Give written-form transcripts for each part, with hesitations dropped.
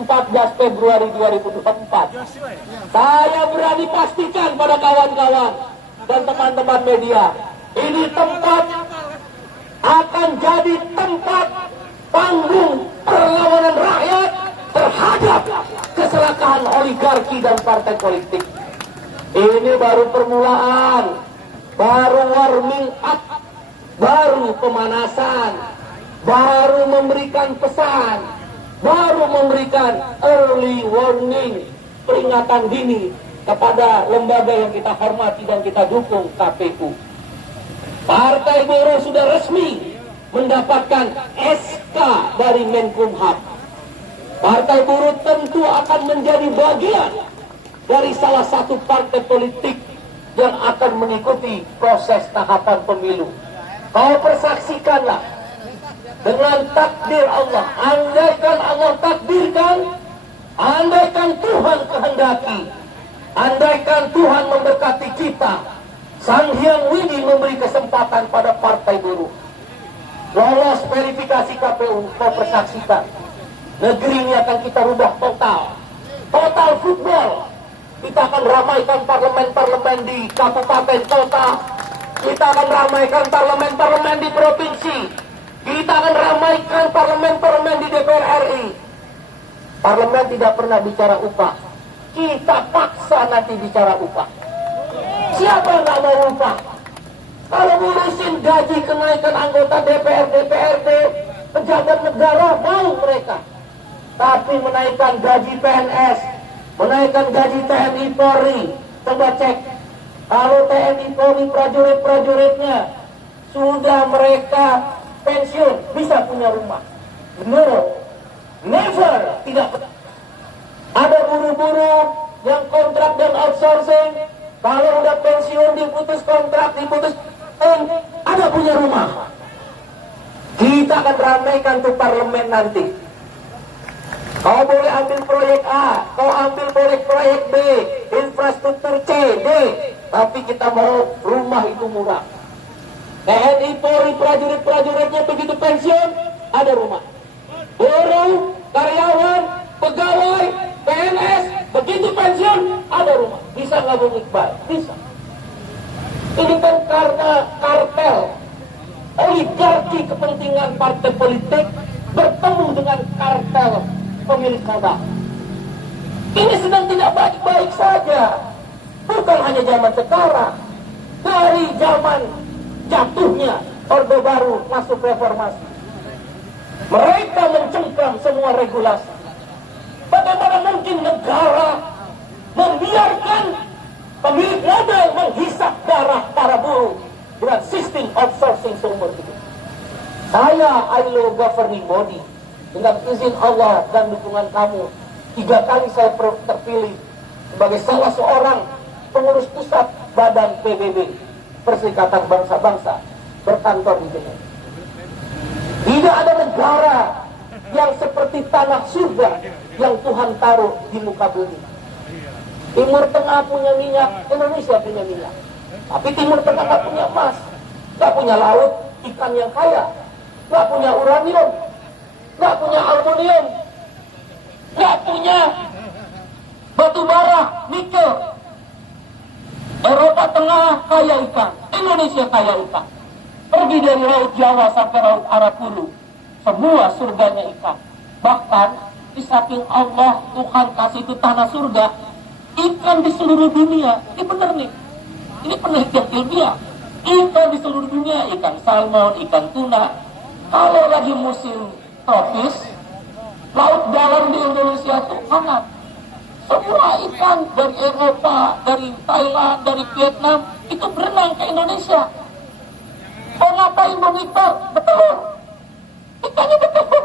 14 Februari 2024. Saya berani pastikan pada kawan-kawan dan teman-teman media, ini tempat akan jadi tempat panggung perlawanan rakyat terhadap kesalahan oligarki dan partai politik. Ini baru permulaan, baru warming up, baru pemanasan, baru memberikan pesan, baru memberikan early warning, peringatan dini kepada lembaga yang kita hormati dan kita dukung, KPU. Partai Buruh sudah resmi mendapatkan SK dari Menkumham. Partai Buruh tentu akan menjadi bagian dari salah satu partai politik yang akan mengikuti proses tahapan pemilu. Kau persaksikanlah dengan takdir Allah. Andaikan Allah takdirkan, andaikan Tuhan kehendaki, andaikan Tuhan memberkati kita, Sang Hyang Widi memberi kesempatan pada Partai Buruh lolos verifikasi KPU. Kau persaksikan, negeri ini akan kita rubah total football. Kita akan ramaikan parlemen-parlemen di kabupaten kota, kita akan ramaikan parlemen-parlemen di provinsi, kita akan ramaikan parlemen-parlemen di DPR RI. Parlemen tidak pernah bicara upah, kita paksa nanti bicara upah. Siapa yang nggak mau upah? Kalau ngurusin gaji kenaikan anggota DPR, DPRD, pejabat negara, mau mereka. Tapi menaikkan gaji PNS, menaikkan gaji TNI Polri, coba cek. Kalau TNI Polri prajurit-prajuritnya sudah mereka pensiun, bisa punya rumah. No, never, tidak. Ada buruh-buruh yang kontrak dan outsourcing, kalau udah pensiun diputus kontrak, ada punya rumah. Kita akan ramaikan tuh parlemen nanti. Kau boleh ambil proyek A, kau ambil proyek B, infrastruktur C, D, tapi kita mau rumah itu murah. TNI Polri prajurit-prajuritnya begitu pensiun, ada rumah. Buruh, karyawan, pegawai, PNS, begitu pensiun, ada rumah. Bisa nggak Bung Iqbal? Bisa. Ini kan karena kartel, oligarki kepentingan partai politik bertemu dengan kartel pemilik modal. Ini sedang tidak baik-baik saja. Bukan hanya zaman sekarang, dari zaman jatuhnya Orde Baru masuk reformasi, mereka mencengkram semua regulasi. Bagaimana mungkin negara membiarkan pemilik modal menghisap darah para buruh dengan sistem outsourcing seumur hidup? Saya ILO governing body, dengan izin Allah dan dukungan kamu, 3 kali saya terpilih sebagai salah seorang pengurus pusat Badan PBB, Perserikatan Bangsa-Bangsa, berkantor di sini. Tidak ada negara yang seperti tanah surga yang Tuhan taruh di muka bumi. Timur Tengah punya minyak, Indonesia punya minyak. Tapi Timur Tengah nggak punya emas, nggak punya laut, ikan yang kaya, nggak punya uranium, nggak punya aluminium, nggak punya batu bara, nikel. Eropa Tengah kaya ikan, Indonesia kaya ikan. Pergi dari Laut Jawa sampai Laut Arab Hulu, semua surganya ikan. Bahkan di samping Allah, Tuhan kasih itu tanah surga, ikan di seluruh dunia. Ini benar nih, ini penelitian ilmiah. Ikan di seluruh dunia, ikan salmon, ikan tuna. Kalau lagi musim tropis, laut dalam di Indonesia itu hangat. Semua ikan dari Eropa, dari Thailand, dari Vietnam, itu berenang ke Indonesia. Mau ngapain Bung Iqbal? Betul. Ikannya betul.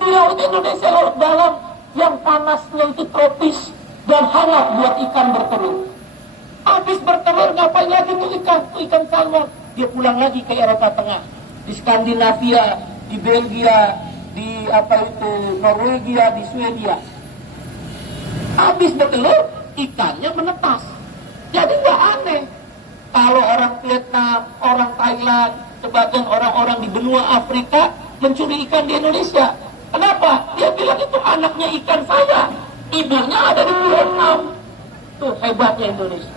Di laut Indonesia, laut dalam, yang panasnya itu tropis dan hangat buat ikan bertelur. Habis bertelur, ngapain lagi tuh ikan salmon? Dia pulang lagi ke Eropa Tengah, di Skandinavia, di Belgia, di Norwegia, di Swedia. Habis bertelur, ikannya menetas. Jadi nggak aneh kalau orang Vietnam, orang Thailand, sebagian orang-orang di benua Afrika mencuri ikan di Indonesia. Kenapa? Dia bilang itu anaknya ikan saya. Ibunya ada di Vietnam. Tuh hebatnya Indonesia.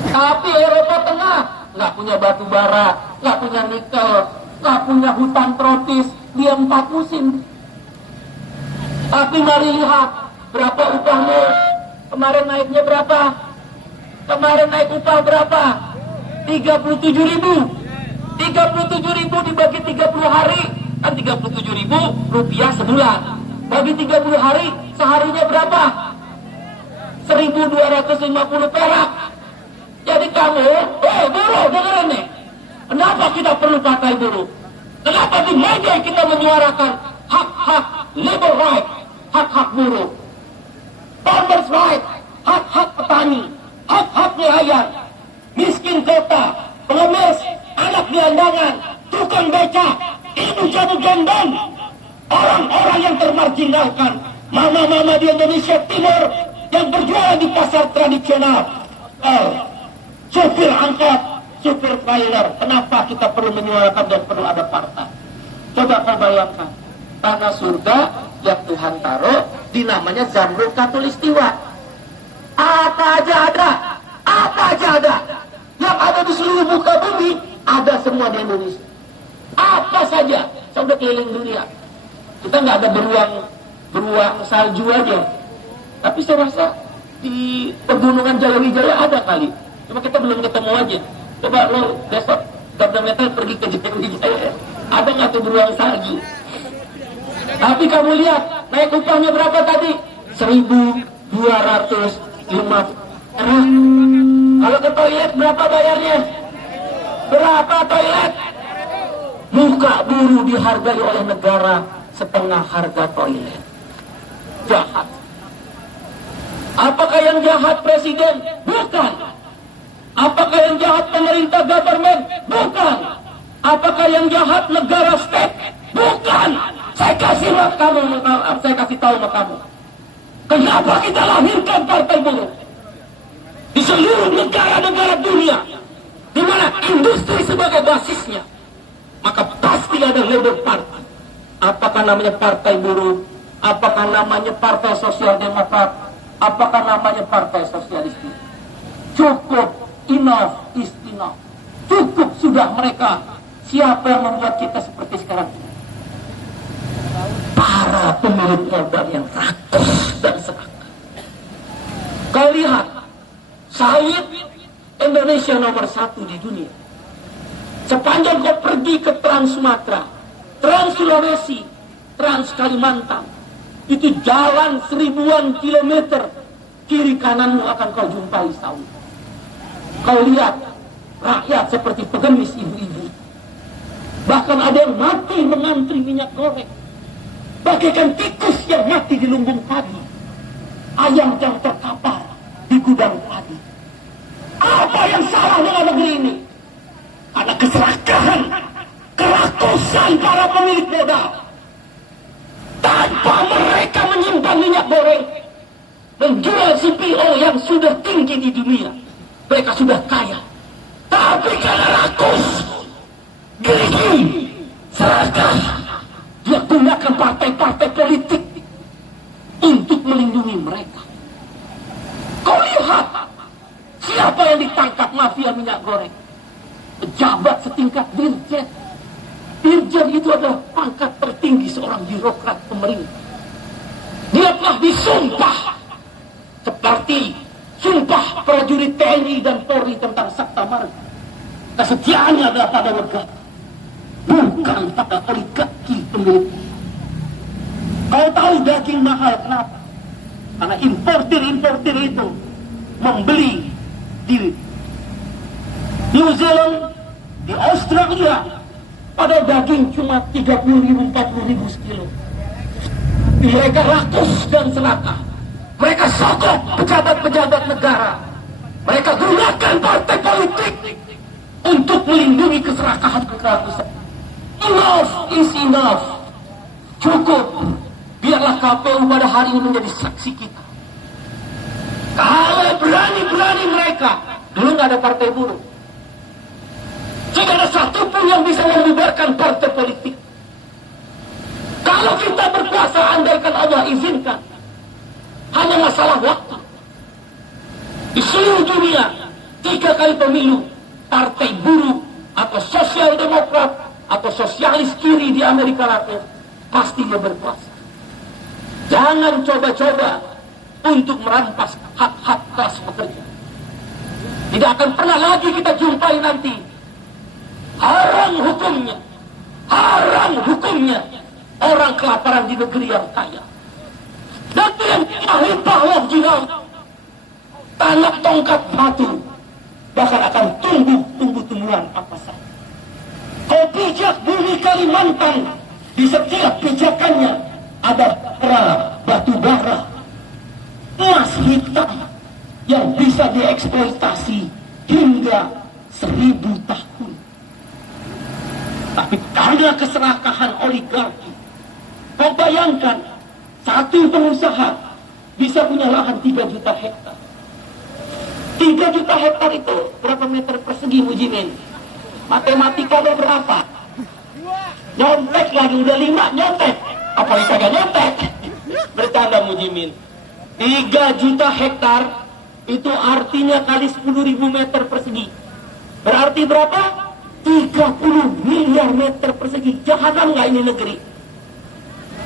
Tapi Eropa Tengah nggak punya batu bara, nggak punya nikel, nggak punya hutan tropis, dia 4 musim. Tapi mari lihat berapa upahmu. Kemarin naiknya berapa? Kemarin naik upah berapa? 37.000. 37.000 dibagi 30 hari, kan 37.000 rupiah sebulan. Bagi 30 hari, seharinya berapa? 1.250 perak. Jadi kamu, buruh, dengerin nih. Kenapa kita perlu partai buruh? Kenapa di media kita menyuarakan hak-hak labor right, hak-hak buruh, farmers right, hak-hak petani, hak-hak nelayan, miskin kota, pengemis, anak gelandangan, tukang beca, ibu jadu gendong, orang-orang yang termarginalkan, mama-mama di Indonesia Timur yang berjualan di pasar tradisional, supir angkot, supir trailer. Kenapa kita perlu menyuarakan dan perlu ada partai? Coba kau bayangkan, tanah surga yang Tuhan taruh di namanya Zamrud Khatulistiwa. Apa aja ada, apa aja ada. Yang ada di seluruh muka bumi, ada semua di Indonesia. Apa saja, sudah keliling dunia. Kita nggak ada beruang salju aja. Tapi saya rasa di pegunungan Jayawijaya ada kali. Cuma kita belum ketemu aja. Coba lo besok Gabda Metal pergi ke Jayawijaya. Ada nggak tuh beruang salju? Tapi kamu lihat, naik upahnya berapa tadi? 1.250. Kalau ke toilet berapa bayarnya? Berapa toilet? Muka buruh dihargai oleh negara setengah harga toilet. Jahat. Apakah yang jahat presiden? Bukan. Apakah yang jahat pemerintah government? Bukan. Apakah yang jahat negara state? Bukan. Saya kasih tahu sama kamu. Kenapa kita lahirkan partai buruh? Di seluruh negara-negara dunia, di mana industri sebagai basisnya, maka pasti ada labor party. Apakah namanya partai buruh? Apakah namanya partai sosial demokrat? Apakah namanya partai sosialis? Cukup, enough is enough. Cukup sudah mereka. Siapa yang membuat kita seperti sekarang? Para pemilik modal yang rakus dan serakah. Kau lihat, sawit Indonesia nomor 1 di dunia. Sepanjang kau pergi ke Trans Sumatera, Trans Sulawesi, Trans Kalimantan, itu jalan 1000-an kilometer, kiri kananmu akan kau jumpai sawit. Kau lihat rakyat seperti pengemis ibu-ibu. Bahkan ada yang mati mengantri minyak goreng. Bagaikan tikus yang mati di lumbung padi. Ayam yang terkapar di gudang padi. Apa yang salah dengan negeri ini? Ada keserakahan, kerakusan para pemilik modal. Tanpa mereka menyimpan minyak goreng, menjual CPO yang sudah tinggi di dunia, mereka sudah kaya. Tapi karena rakus, gigi, serakah, dia gunakan partai-partai politik untuk melindungi mereka. Kau lihat siapa yang ditangkap mafia minyak goreng? Pejabat setingkat dirjen. Dirjen itu adalah pangkat tertinggi seorang birokrat pemerintah. Dia telah disumpah seperti sumpah prajurit TNI dan Polri tentang Sabta Marga. Kesetiaannya adalah pada negara, bukan pada oligarki pemilik. Kau tahu daging mahal kenapa? Karena importir itu membeli di New Zealand, di Australia, pada daging cuma 30.000, 40.000 sekilo. Mereka rakus dan serakah. Mereka sokok pejabat-pejabat negara. Mereka gunakan partai politik untuk melindungi keserakahan kerakusan. Enough is enough. Cukup. Biarlah KPU pada hari ini menjadi saksi kita. Kalau berani-berani mereka, dulu nggak ada partai buruh. Jika ada satu pun yang bisa membubarkan partai politik. Kalau kita berkuasa, andaikan Allah izinkan, hanya masalah waktu. Di seluruh dunia, 3 kali pemilu, partai buruh atau sosial demokrat atau sosialis kiri di Amerika Latin pasti dia berkuasa. Jangan coba-coba untuk merampas hak-hak kelas pekerja. Tidak akan pernah lagi kita jumpai nanti haram hukumnya orang kelaparan di negeri yang kaya. Nanti yang ahli bawah jihad, tanah tongkat batu, bahkan akan tumbuh-tumbuhan apa saja. Kau pijak bumi Kalimantan, di setiap pijakannya ada batu bara, emas hitam yang bisa dieksploitasi hingga 1000 tahun. Tapi karena keserakahan oligarki, kau bayangkan satu pengusaha bisa punya lahan 3 juta hektar. 3 juta hektar itu berapa meter persegi, Mujimin? Matematika lo berapa? Nyontek lagi, udah 5 nyontek. Apalagi kagak nyontek. Bercanda, Mujimin. 3 juta hektar itu artinya kali 10.000 meter persegi. Berarti berapa? 30 miliar meter persegi. Jahanam nggak ini negeri?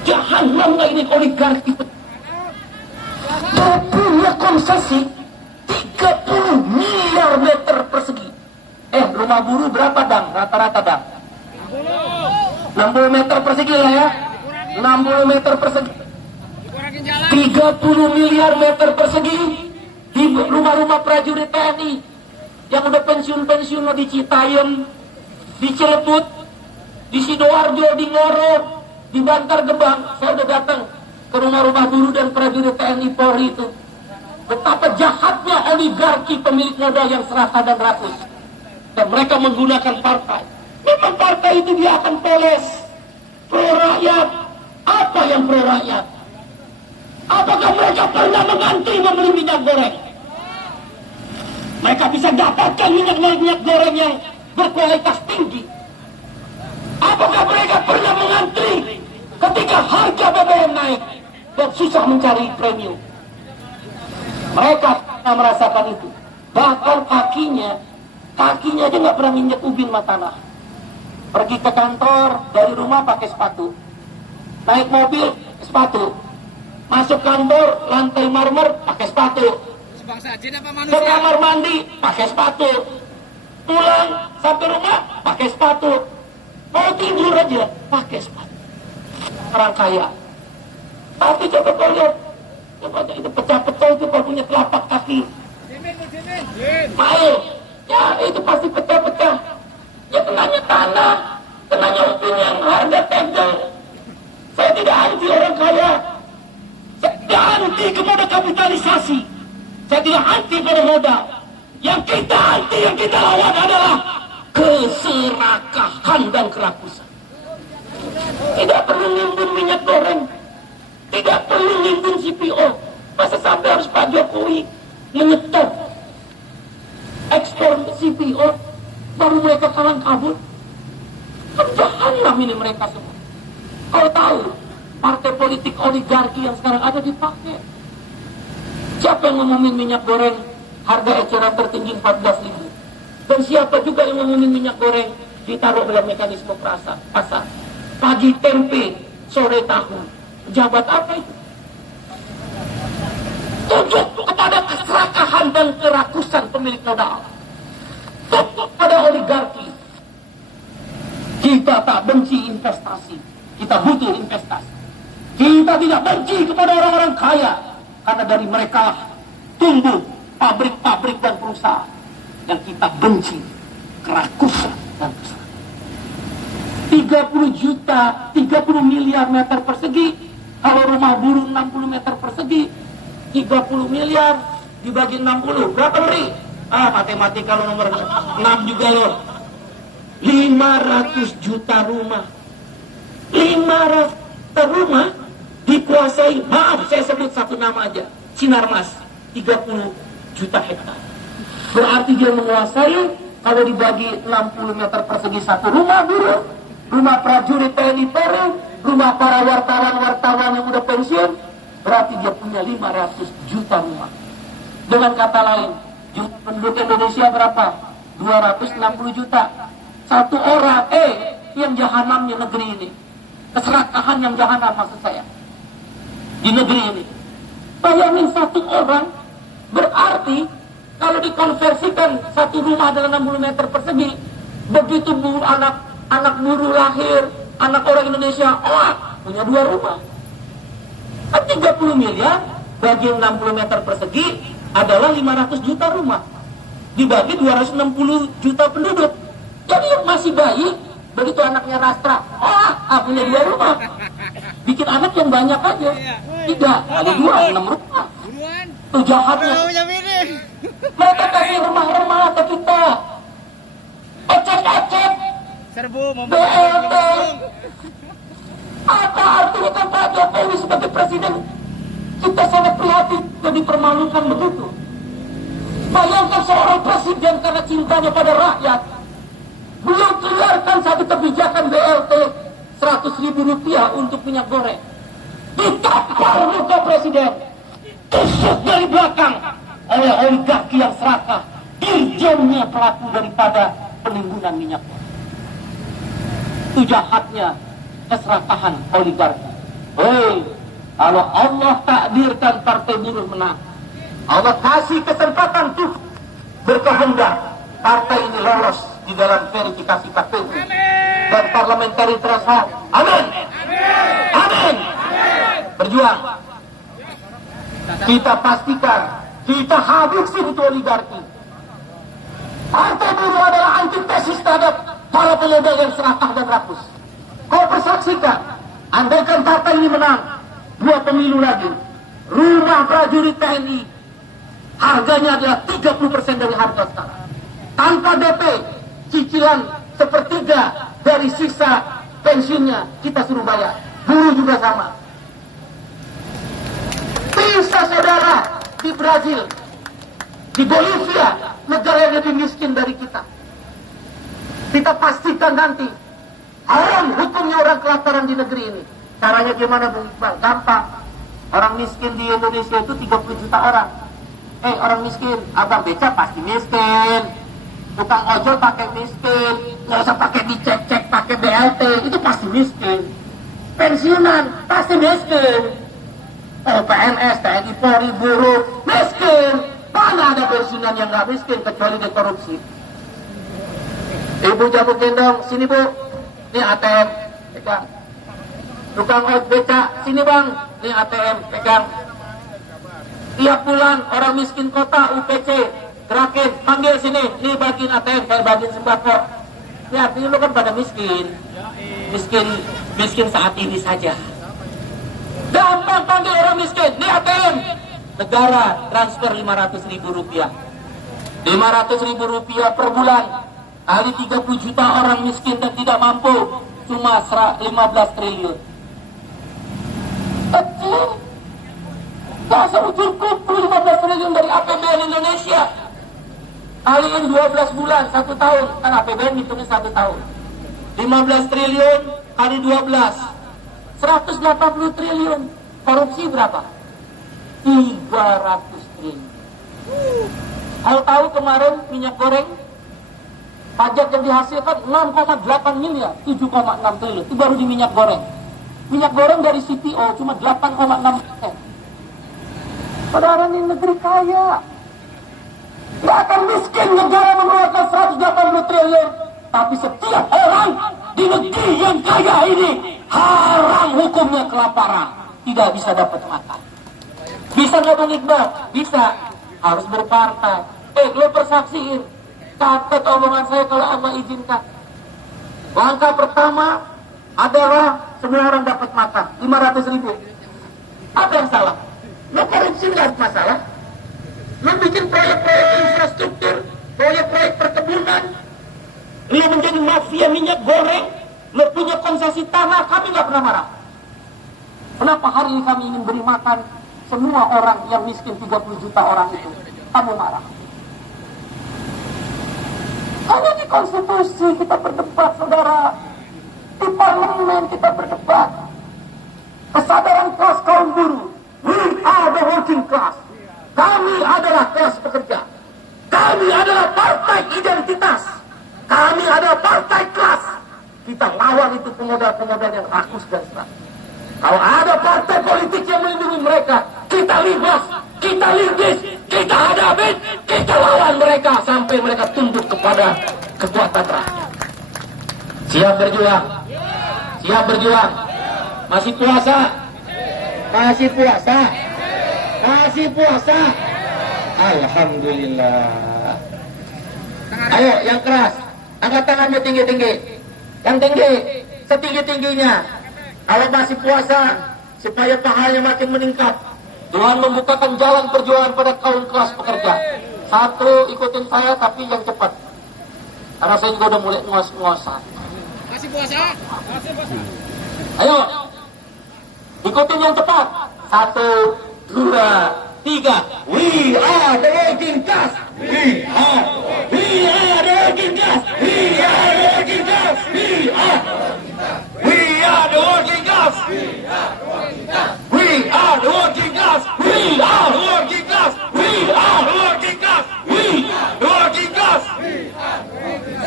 Jahanam nggak ini oligarki? Dia punya konsesi 30 miliar meter persegi. Rumah buruh berapa, Dang? Rata-rata, Dang? 60 meter persegi lah ya. 60 meter persegi. 30 miliar meter persegi di rumah-rumah prajurit TNI yang udah pensiun-pensiun di Citayam, di Cileput, di Sidoarjo, di Ngoro, di Bantar Gebang. Saya udah datang ke rumah-rumah buruh dan prajurit TNI Polri itu. Betapa jahatnya oligarki pemilik modal yang serakah dan rakus. Dan mereka menggunakan partai. Memang partai itu dia akan poles pro rakyat. Apa yang pro rakyat? Apakah mereka pernah mengantri membeli minyak goreng? Mereka bisa dapatkan minyak goreng yang berkualitas tinggi. Apakah mereka pernah mengantri ketika harga BBM naik dan susah mencari premium? Mereka pernah merasakan itu. Bahkan kakinya aja nggak pernah nginjek ubin mata tanah. Pergi ke kantor dari rumah pakai sepatu, naik mobil sepatu, masuk kantor lantai marmer pakai sepatu, ke kamar mandi pakai sepatu, pulang sampai rumah pakai sepatu, mau tidur aja pakai sepatu. Orang kaya. Tapi coba kau lihat, coba itu pecah-pecah itu kalau punya telapak kaki. Mail, ya itu pasti pecah-pecah. Ya kenanya tanah, kenanya upin yang harga tegel. Saya tidak anti orang kaya. Saya tidak anti kepada kapitalisasi. Saya tidak anti pada modal. Yang kita anti, yang kita lawan adalah keserakahan dan kerakusan. Tidak perlu nimbun minyak goreng, tidak perlu nimbun CPO. Masa sampai harus Pak Jokowi menyetop ekspor CPO baru mereka kalang kabut? Kan jahanam ini mereka semua. Kau tahu partai politik oligarki yang sekarang ada dipakai. Siapa yang ngomongin minyak goreng harga eceran tertinggi 14.000? Dan siapa juga yang ngomongin minyak goreng ditaruh dalam mekanisme pasar? Pagi tempe, sore tahu. Pejabat apa itu? Tunjuk kepada keserakahan dan kerakusan pemilik modal. Tunjuk pada oligarki. Kita tak benci investasi. Kita butuh investasi. Kita tidak benci kepada orang-orang kaya. Karena dari mereka tumbuh pabrik-pabrik dan perusahaan. Yang kita benci kerakusan dan kesalahan. 30 juta, 30 miliar meter persegi. Kalau rumah buruh 60 meter persegi, 30 miliar dibagi 60. Berapa beri? Matematika lo nomor 6 juga lo. 500 juta rumah. 500 juta rumah dikuasai. Maaf, saya sebut satu nama aja. Sinarmas, 30 juta hektar. Berarti dia menguasai, kalau dibagi 60 meter persegi satu rumah buruh, rumah prajurit TNI Polri, rumah para wartawan-wartawan yang udah pensiun, berarti dia punya 500 juta rumah. Dengan kata lain, penduduk Indonesia berapa? 260 juta. Satu orang, yang jahanamnya negeri ini. Keserakahan yang jahanam maksud saya. Di negeri ini. Bayangin satu orang, berarti kalau dikonversikan satu rumah adalah 60 meter persegi, begitu anak buruh lahir, anak orang Indonesia, punya 2 rumah. 30 miliar bagi 60 meter persegi adalah 500 juta rumah. Dibagi 260 juta penduduk. Jadi yang masih bayi, begitu anaknya rastra, punya 2 rumah. Bikin anak yang banyak aja. 3 kali 2, 6 rumah. Itu jahatnya. Mereka kasih remah-remah ke kita. Ecek-ecek. BLT. Apa artinya kan Pak Jokowi sebagai presiden? Kita sangat prihatin dan dipermalukan begitu. Bayangkan seorang presiden karena cintanya pada rakyat, beliau keluarkan satu kebijakan BLT 100.000 rupiah untuk minyak goreng. Ditampar muka presiden, tusuk dari belakang oleh oligarki yang serakah, dirjennya pelaku daripada penimbunan minyak goreng. Itu jahatnya keserakahan oligarki. Kalau Allah takdirkan partai buruh menang, Allah kasih kesempatan tuh berkehendak partai ini lolos di dalam verifikasi KPU dan parliamentary threshold. Amin. Amin. Berjuang. Kita pastikan, kita habisin itu oligarki. Partai buruh adalah antitesis terhadap para pembela yang serakah dan rakus. Kau persaksikan, andaikan partai ini menang 2 pemilu lagi, rumah prajurit TNI harganya adalah 30% dari harga sekarang. Tanpa DP, cicilan sepertiga dari sisa pensiunnya kita suruh bayar. Buruh juga sama. Bisa saudara di Brazil, di Bolivia, negara yang lebih miskin dari kita. Kita pastikan nanti haram hukumnya orang kelaparan di negeri ini. Caranya gimana Bung Iqbal? Gampang. Orang miskin di Indonesia itu 30 juta orang. Orang miskin, abang beca pasti miskin, tukang ojol pakai miskin, nggak usah pakai dicek-cek pakai BLT, itu pasti miskin. Pensiunan pasti miskin. PNS, TNI, Polri, buruh miskin. Mana ada pensiunan yang nggak miskin kecuali dia korupsi. Ibu jamu gendong, sini Bu, ini ATM, pegang. Tukang ojol beca, sini Bang, ini ATM, pegang. Tiap bulan orang miskin kota UPC gerakin, panggil sini, ini bagiin ATM, kayak bagiin sembako. Ya artinya lu kan pada miskin saat ini saja. Gampang panggil orang miskin, ini ATM, negara transfer 500.000 rupiah, 500.000 rupiah per bulan kali 30 juta orang miskin dan tidak mampu, cuma 15 triliun. Kecil. Masa cukup 15 triliun dari APBN Indonesia. Kaliin 12 bulan, 1 tahun. Kan APBN hitungnya 1 tahun. 15 triliun kali 12. 180 triliun. Korupsi berapa? 300 triliun. Kalau tahu kemarin minyak goreng, pajak yang dihasilkan 6,8 miliar, 7,6 triliun. Itu baru di minyak goreng. Minyak goreng dari CPO cuma 8,6%. Saudara ini negeri kaya. Tidak akan miskin negara mengeluarkan 180 triliun. Tapi setiap orang di negeri yang kaya ini haram hukumnya kelaparan. Tidak bisa dapat makan. Bisa nggak Bang Iqbal? Bisa. Harus berpartai. Lo persaksiin. Catat omongan saya kalau Allah izinkan. Langkah pertama adalah semua orang dapat makan. 500.000. Apa yang salah? Lo korupsi nggak masalah. Lo bikin proyek-proyek infrastruktur, proyek-proyek perkebunan. Lo menjadi mafia minyak goreng. Lo punya konsesi tanah, kami nggak pernah marah. Kenapa hari ini kami ingin beri makan semua orang yang miskin 30 juta orang itu? Kamu marah. Hanya di konstitusi kita berdebat, saudara. Di parlemen kita berdebat. kesadaran kelas kaum buruh. We are the working class. Kami adalah kelas pekerja. Kami adalah partai identitas. Kami adalah partai kelas. Kita lawan itu pemodal-pemodal yang rakus dan serak. Kalau ada partai politik yang melindungi mereka, kita libas, kita linggis, kita hadapin, kita lawan mereka sampai mereka tunduk kepada kekuatan rakyat. Siap berjuang? Siap berjuang? Masih puasa? Masih puasa? Masih puasa? Alhamdulillah. Ayo yang keras, angkat tangannya tinggi-tinggi. Yang tinggi, setinggi-tingginya. Kalau masih puasa, supaya pahalanya makin meningkat. Tuhan membukakan jalan perjuangan pada kaum kelas pekerja. Satu, ikutin saya tapi yang cepat. Karena saya juga udah mulai nguas-nguasan. Masih puasa? Masih puasa. Ayo, ikutin yang cepat. 1, 2, 3. We are the working class. We are the working class. We are the working class. We are the working class. We are the working class. We are the working class. We are the working class. We are the working class.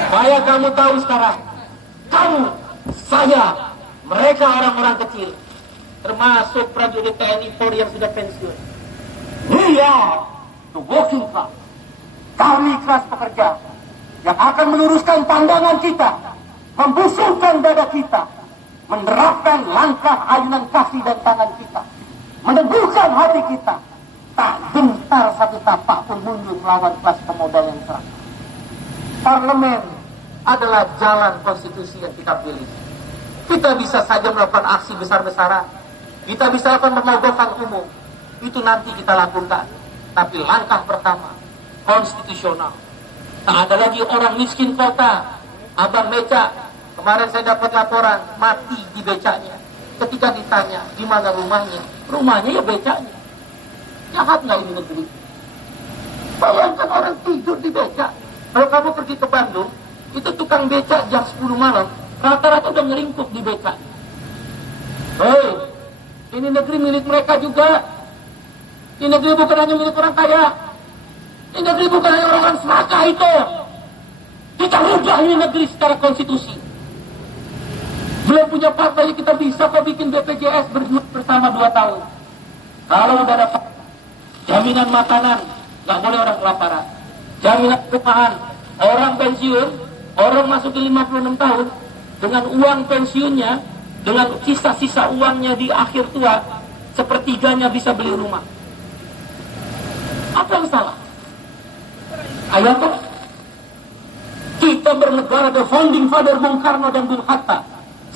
Supaya kamu tahu sekarang, kamu, saya, mereka orang-orang kecil, termasuk prajurit TNI Polri yang sudah pensiun. We are the working class. Kami kelas pekerja yang akan meluruskan pandangan kita, membusungkan dada kita, menerapkan langkah ayunan kaki dan tangan kita, meneguhkan hati kita, tak gentar satu tapak pun mundur melawan kelas pemodal yang serakah. Parlemen adalah jalan konstitusi yang kita pilih. Kita bisa saja melakukan aksi besar-besaran, kita bisa lakukan pemogokan umum, itu nanti kita lakukan. Tapi langkah pertama, konstitusional. Tak ada lagi orang miskin kota, abang becak. Kemarin saya dapat laporan, mati di becaknya. Ketika ditanya, di mana rumahnya? Rumahnya ya becaknya. Jahat nggak ini negeri? Bayangkan orang tidur di becak. Kalau kamu pergi ke Bandung, itu tukang becak jam 10 malam, rata-rata udah ngeringkuk di becak. Hei, ini negeri milik mereka juga. Ini negeri bukan hanya milik orang kaya. Ini negeri bukan hanya orang serakah itu. Kita rubah ini negeri secara konstitusi. Belum punya partai, kita bisa kok bikin BPJS bersama 2 tahun. Kalau udah dapat jaminan makanan, nggak boleh orang kelaparan. Jaminan perumahan, orang pensiun, orang masuk ke 56 tahun, dengan uang pensiunnya, dengan sisa-sisa uangnya di akhir tua, sepertiganya bisa beli rumah. Apa yang salah? Ayo kok. Kita bernegara, the founding father Bung Karno dan Bung Hatta,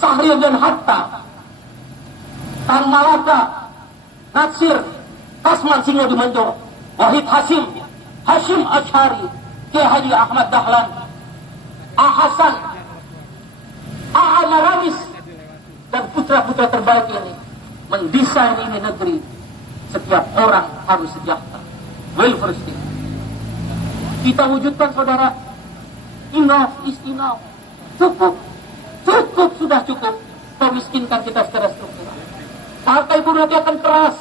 Sahrir dan Hatta, Tan Malaka, Natsir, Kasman Singo di Manjoro, Wahid Hasim, Hashim Ashari, Kiai Haji Ahmad Dahlan, A. Hasan, A. Maramis, dan putra-putra terbaik ini mendesain ini negeri. Setiap orang harus sejahtera. Welfare state. Kita wujudkan, saudara. Enough is enough. Cukup. Cukup, sudah cukup. Memiskinkan kita secara struktural. Partai buruh nanti akan keras.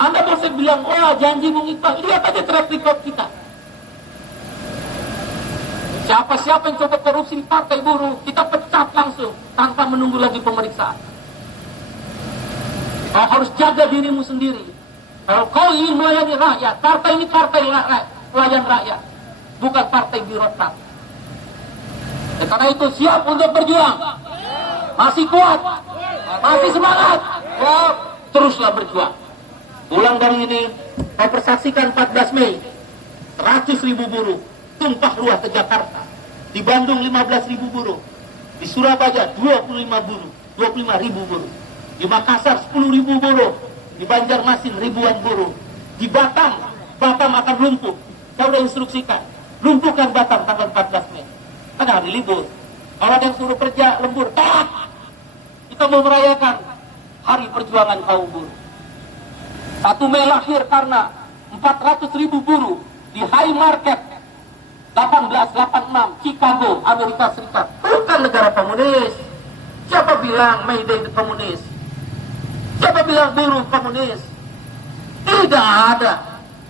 Anda bisa bilang, wah janji Bung Iqbal. Lihat aja track record kita. Siapa-siapa yang coba korupsi partai buruh, kita pecat langsung tanpa menunggu lagi pemeriksaan. Kau harus jaga dirimu sendiri. Kalau kau ingin melayani rakyat, partai ini partai pelayan rakyat, bukan partai birokrat. Karena itu siap untuk berjuang. Masih kuat, masih semangat. Teruslah berjuang. Pulang dari ini, saya persaksikan 14 Mei, 100.000 buruh tumpah ruah ke Jakarta. Di Bandung 15.000 buruh. Di Surabaya 25.000 buruh. Di Makassar 10.000 buruh. Di Banjarmasin ribuan buruh. Di Batam akan lumpuh. Saya sudah instruksikan, lumpuhkan Batam tanggal 14 Mei. Kan hari libur. Kalau ada yang suruh kerja lembur, kita mau merayakan hari perjuangan kaum buruh. 1 Mei lahir karena 400.000 buruh di High Market 1886 Chicago, Amerika Serikat. Bukan negara komunis. Siapa bilang May Day komunis? bilang buruh komunis. Tidak ada.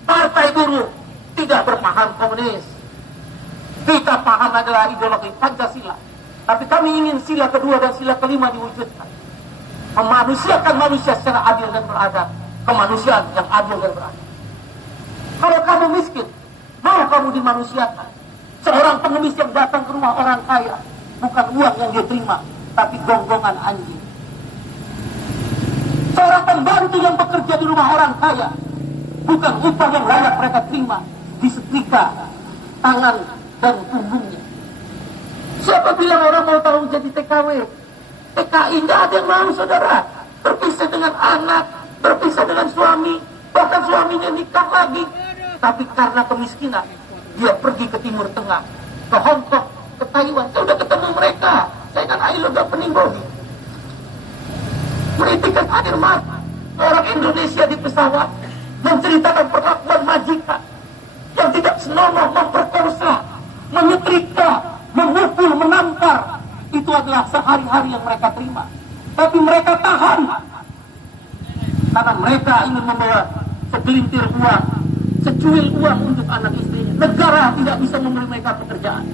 Partai buruh tidak berpaham komunis. Kita paham adalah ideologi Pancasila. Tapi kami ingin sila kedua dan sila kelima diwujudkan. Memanusiakan manusia secara adil dan beradab. Kemanusiaan yang adil dan beradab. Kalau kamu miskin, mau kamu dimanusiakan. Seorang pengemis yang datang ke rumah orang kaya, bukan uang yang dia terima, tapi gonggongan anjing. Seorang pembantu yang bekerja di rumah orang kaya, bukan upah yang layak mereka terima, disetrika tangan dan punggungnya. Siapa bilang orang mau tahu jadi TKW? TKI nggak ada yang mau, saudara. Berpisah dengan anak, berpisah dengan suami, bahkan suaminya nikah lagi. Tapi karena kemiskinan, dia pergi ke Timur Tengah, ke Hong Kong, ke Taiwan. Saya udah ketemu mereka. Saya kan Ailo gak peninggohi. Menitikan air mata orang Indonesia di pesawat, menceritakan perlakuan majikan yang tidak senonoh, memperkosa, menyetrika, memukul, menampar. Itu adalah sehari-hari yang mereka terima. Tapi mereka tahan karena mereka ingin membawa segelintir uang, secuil uang untuk anak istrinya. Negara tidak bisa memberi mereka pekerjaan.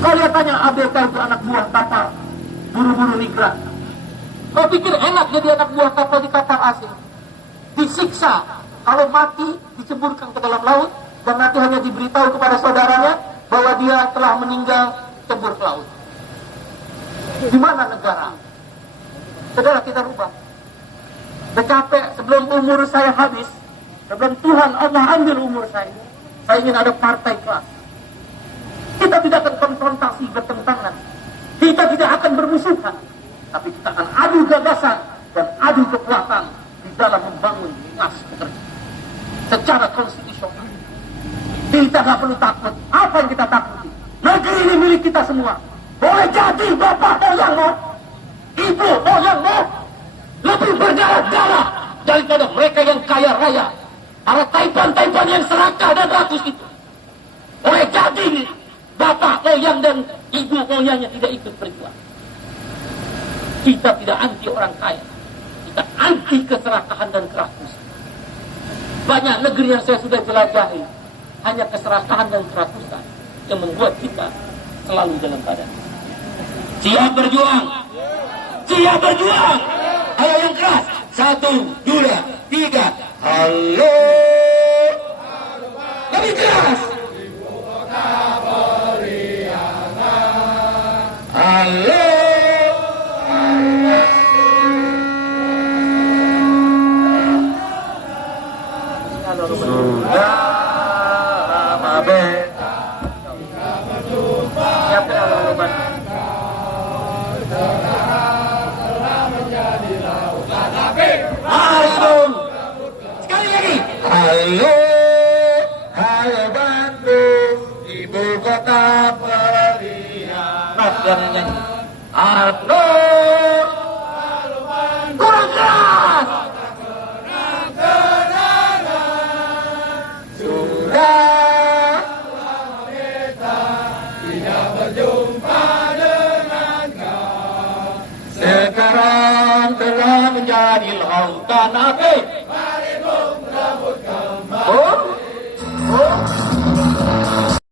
Kalau dia tanya ABK itu anak buah kapal, buru-buru migran. Kau pikir enak jadi anak buah kapal di kapal asing? Disiksa, kalau mati diceburkan ke dalam laut, dan nanti hanya diberitahu kepada saudaranya bahwa dia telah meninggal cebur ke laut. Di mana negara? Saudara, kita rubah. Udah capek, sebelum umur saya habis, sebelum Tuhan Allah ambil umur saya ingin ada partai kelas. Kita tidak akan konfrontasi, bertentangan. Kita tidak akan bermusuhan. Tapi kita akan adu gagasan dan adu kekuatan di dalam membangun kelas pekerja secara konstitusional. Kita nggak perlu takut. Apa yang kita takuti? Negeri ini milik kita semua. Boleh jadi bapak moyangmu, ibu moyangmu lebih berdarah-darah daripada mereka yang kaya raya. Para taipan-taipan yang serakah dan rakus itu. Boleh jadi bapak moyang dan ibu moyangnya tidak ikut berjuang. Kita tidak anti orang kaya. Kita anti keserakahan dan kerakusan. Banyak negeri yang saya sudah jelajahi, hanya keserakahan dan kerakusan yang membuat kita selalu dalam badan. Siap berjuang. Siap berjuang. Ayo yang keras. 1, 2, 3. Halo. Lebih keras. Halo. Sudah lama beta tidak berjumpa. Telah menjadi lautan api. Halo. Sekali lagi. Halo. Halo Bandung, ibu kota periangan. Nah, biar nyanyi. Halo. Halo Bandung. Kurang keras. Sekarang telah menjadi lautan api. Mari merebut kembali.